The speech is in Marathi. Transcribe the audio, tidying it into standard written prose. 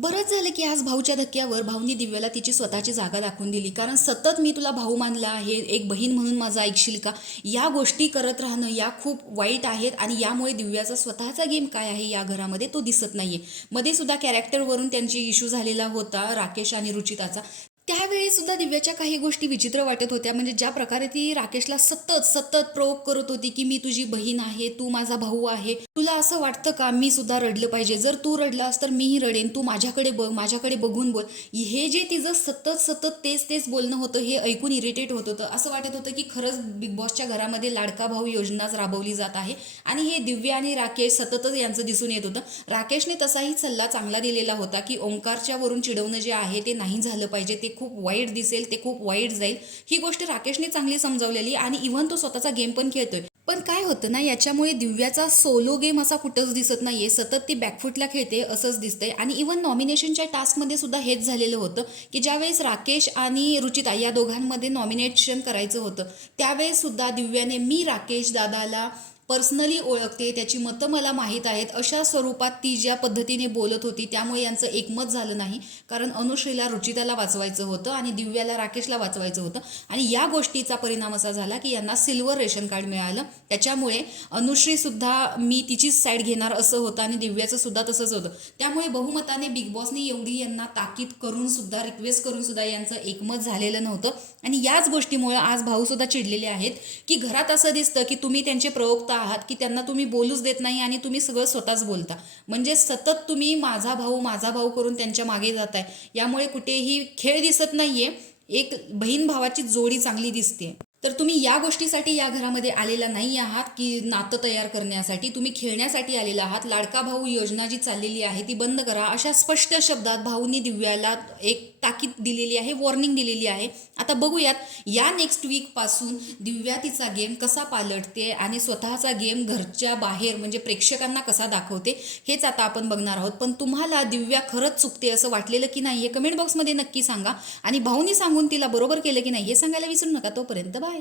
बरंच झालं की आज भाऊच्या धक्क्यावर भाऊनी दिव्याला तिची स्वतःची जागा दाखवून दिली. कारण सतत मी तुला भाऊ मानला आहे, एक बहीण म्हणून माझं ऐकशील का, या गोष्टी करत राहणं या खूप वाईट आहेत. आणि यामुळे दिव्याचा स्वतःचा गेम काय आहे या घरामध्ये तो दिसत नाहीये. मध्ये सुद्धा कॅरेक्टरवरून त्यांची इश्यू झालेला होता राकेश आणि रुचिताचा. त्यावेळी सुद्धा दिव्याच्या काही गोष्टी विचित्र वाटत होत्या. म्हणजे ज्या प्रकारे ती राकेशला सतत सतत प्रोवोक करत होती की मी तुझी बहीण आहे, तू माझा भाऊ आहे, तुला असं वाटतं का मी सुद्धा रडलं पाहिजे, जर तू रडलास तर मीही रडेन, तू माझ्याकडे बघ, माझ्याकडे बघून बोल. हे जे तिचं सतत सतत तेच तेच बोलणं होतं हे ऐकून इरिटेट होत होतं. असं वाटत होतं की खरंच बिग बॉसच्या घरामध्ये लाडका भाऊ योजनाच राबवली जात आहे. आणि हे दिव्या आणि राकेश सततच यांचं दिसून येत होतं. राकेशने तसाही सल्ला चांगला दिलेला होता की ओंकारच्या वरून चिडवणं जे आहे ते नाही झालं पाहिजे, ते खूप वाईट दिसेल, ते खूप वाईट जाईल. ही गोष्ट राकेशने चांगली समजावलेली आणि इव्हन तो स्वतःचा गेम पण खेळतोय. पण काय होतं ना, याच्यामुळे दिव्याचा सोलो गेम असा कुठंच दिसत नाहीये. सतत ती बॅकफुटला खेळते असंच दिसतंय. आणि इव्हन नॉमिनेशनच्या टास्कमध्ये सुद्धा हेच झालेलं होतं की ज्यावेळेस राकेश आणि रुचिता या दोघांमध्ये नॉमिनेशन करायचं होतं त्यावेळेस सुद्धा दिव्याने मी राकेश दादाला पर्सनली ओळखते, त्याची मतं मला माहीत आहेत, अशा स्वरूपात ती ज्या पद्धतीने बोलत होती त्यामुळे यांचं एकमत झालं नाही. कारण अनुश्रीला रुचिताला वाचवायचं होतं आणि दिव्याला राकेशला वाचवायचं होतं. आणि या गोष्टीचा परिणाम असा झाला की यांना सिल्वर रेशन कार्ड मिळालं. त्याच्यामुळे अनुश्रीसुद्धा मी तिचीच साईड घेणार असं होतं आणि दिव्याचं सुद्धा तसंच होतं. त्यामुळे बहुमताने बिग बॉसनी एवढी यांना ताकीद करून सुद्धा, रिक्वेस्ट करून सुद्धा यांचं एकमत झालेलं नव्हतं. आणि याच गोष्टीमुळे आज भाऊसुद्धा चिडलेले आहेत की घरात असं दिसतं की तुम्ही त्यांचे प्रवक्ता आहात की त्यांना तुम्ही बोलूच देत नाही आणि तुम्ही सगळं स्वतःच बोलता. म्हणजे सतत तुम्ही माझा भाऊ करून त्यांच्या मागे जाताय. यामुळे कुठेही खेळ दिसत नाहीये, एक बहीण भावाची जोडी चांगली दिसते. तर तुम्ही या गोष्टीसाठी या घरामध्ये आलेला नाही आहात की नातं तयार करण्यासाठी, तुम्ही खेळण्यासाठी आलेला आहात. लाडका भाऊ योजना जी चाललेली आहे ती बंद करा, अशा स्पष्ट शब्दात भाऊनी दिव्याला एक ताकीद दिलेली आहे, वॉर्निंग दिलेली आहे. आता बघूयात या नेक्स्ट वीकपासून दिव्या तिचा गेम कसा पालटते आणि स्वतःचा गेम घरच्या बाहेर म्हणजे प्रेक्षकांना कसा दाखवते हेच आता आपण बघणार आहोत. पण तुम्हाला दिव्या खरंच चुकते असं वाटलेलं की नाही हे कमेंट बॉक्समध्ये नक्की सांगा. आणि भाऊनी सांगून तिला बरोबर केलं की नाही हे सांगायला विसरू नका. तोपर्यंत बाय.